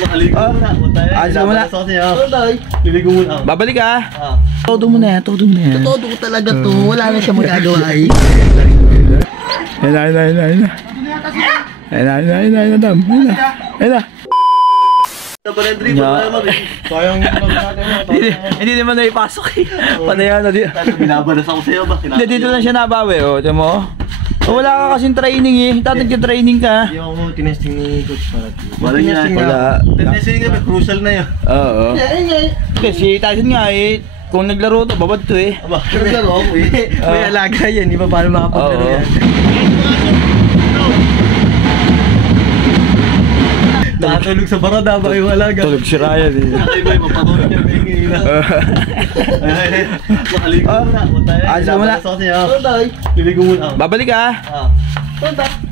Makaligo muna. Ayos ka muna. Liligo muna. Babalik ka. Todo mo na yan, todo mo na yan. Todo ko talaga to. Wala na siya magagawa eh. Ayun na, dam. Ayun na. Hindi naman na ipasok eh. Panayan na di. Binabalas ako sa'yo ba? Hindi, dito lang siya nabawi. O, tiyan mo. Wala ka kasing training eh. Dati nag-training ka. Hindi ako mo tinesting ni Coach para. Wala niya. Wala. Tinesting nga, crucial na yun. Oo. Kasi Tyson nga eh. Kung naglaro to, babad to eh. Aba, naglaro ako eh. May alaga yan, di ba paano makapaglaro yan? Nakatulog sa barada ba yung alaga? Tulog si Ryan eh. Nakaiba yung mapatulog niya, may ngila. Makaligo muna. Ayos ka muna. Liligo muna. Babalik ka.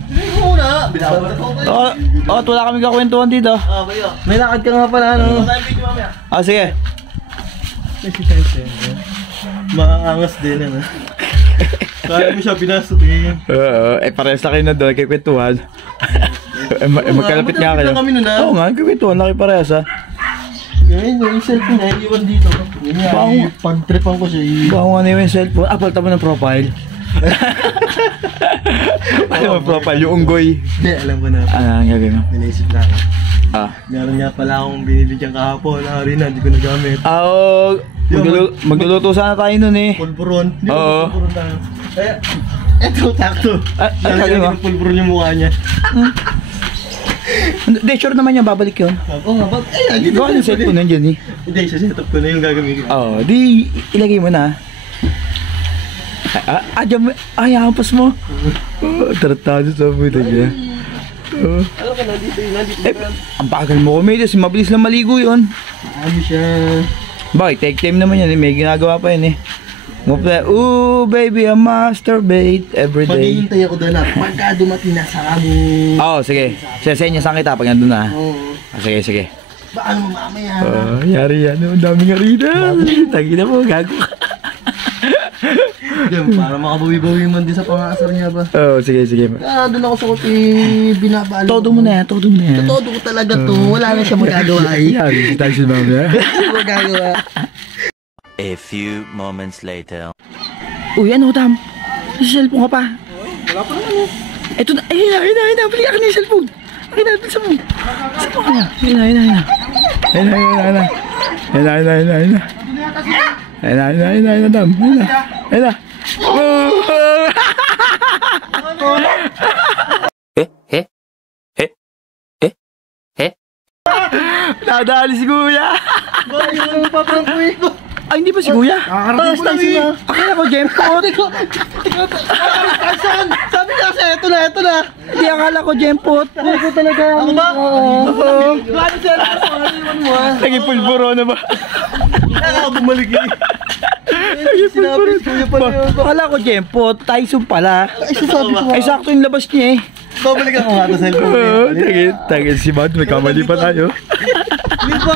Liligo muna. Binabalas ako sa'yo. Oo, wala kami kakwentuhan dito. Bayo. May lakad ka nga pala ano. Matayang video mamaya. Sige. Kasi tayo maangas din ano. Kaya mo siya binasot eh. Oo, parehas na kayo na doon, kikwentuhan. Magkalapit nga kayo. Oo nga, kikwentuhan na kayo parehas ha. Ngayon, yung cellphone na iwan dito. Pag-tripan ko siya. Baka nga na yung cellphone. Palta mo ng profile. Ano yung profile? Yung unggoy. Hindi, alam ko na. Ang gagawin mo? Nilaisip na ako. Meron nga pala akong binibigyan kahapon. Harina, hindi ko nagamit. Magluluto sana tayo nun eh. Pulburon. Oo. Pulburon tayo. Eto, sakto. Lalagyan ng pulburon yung mukha niya. Hindi, sure naman yan, babalik yun. Oo nga, Hindi ko yung cellphone nandiyan eh. Hindi, sa setup ko na yung gagamitin. Oo, di ilagay mo na. Diyan mo, hampas mo. Taratado sa buta niya. Alam ko, nandito yun. Ang bagal mo kumilos, mabilis lang maligo yun. Ano siya? Bakit? Take time naman yan eh, may ginagawa pa yun eh. Ooh, baby, I masturbate every day. Maghihintay ako doon na pagka dumating na sa amo. Oo, sige. Senyas kita pag nandun na. Oo. Sige. Baka naman mamaya. Yari yan. Ang daming harina. Tagi na po, gago. Para makabawi-bawi man din sa pangasar niya ba? Oo, sige. Doon ako sa kopi binabalo. Todo mo na yan. Todo ko talaga to. Wala na siya magagawa eh. Yari, si Tyson mamaya. Magagawa. A few moments later. Uy, ano, Tam? May cellphone ka pa? Wala pa naman eh. Ito na, ayun na, bili ka na yung cellphone. Ayun na, bilisan mo. Cellphone ka na. Ayun na. Ayun na, Tam. Ayun na. Nadali si Kuya. Bakit yung paprank mo eh? Ay, hindi ba si Kuya? Nakakarating ko lang eh. Akala ko Jempot. Saan? Sabi niya kasi, ito na. Hindi, akala ko Jempot. Ako talaga. Ako ba? Oo. Ano siya? Ano mo ah? Naging pulburo na ba? Kaya ako bumalik eh. Naging pulburo. Kuya pala yun. Akala ko Jempot. Tyson pala. Ay, sasabi ko Ay, sakto yung labas niya eh. Babalik ako nga sa cellphone. Tagin si Mad. May kamali pa tayo. Di ba?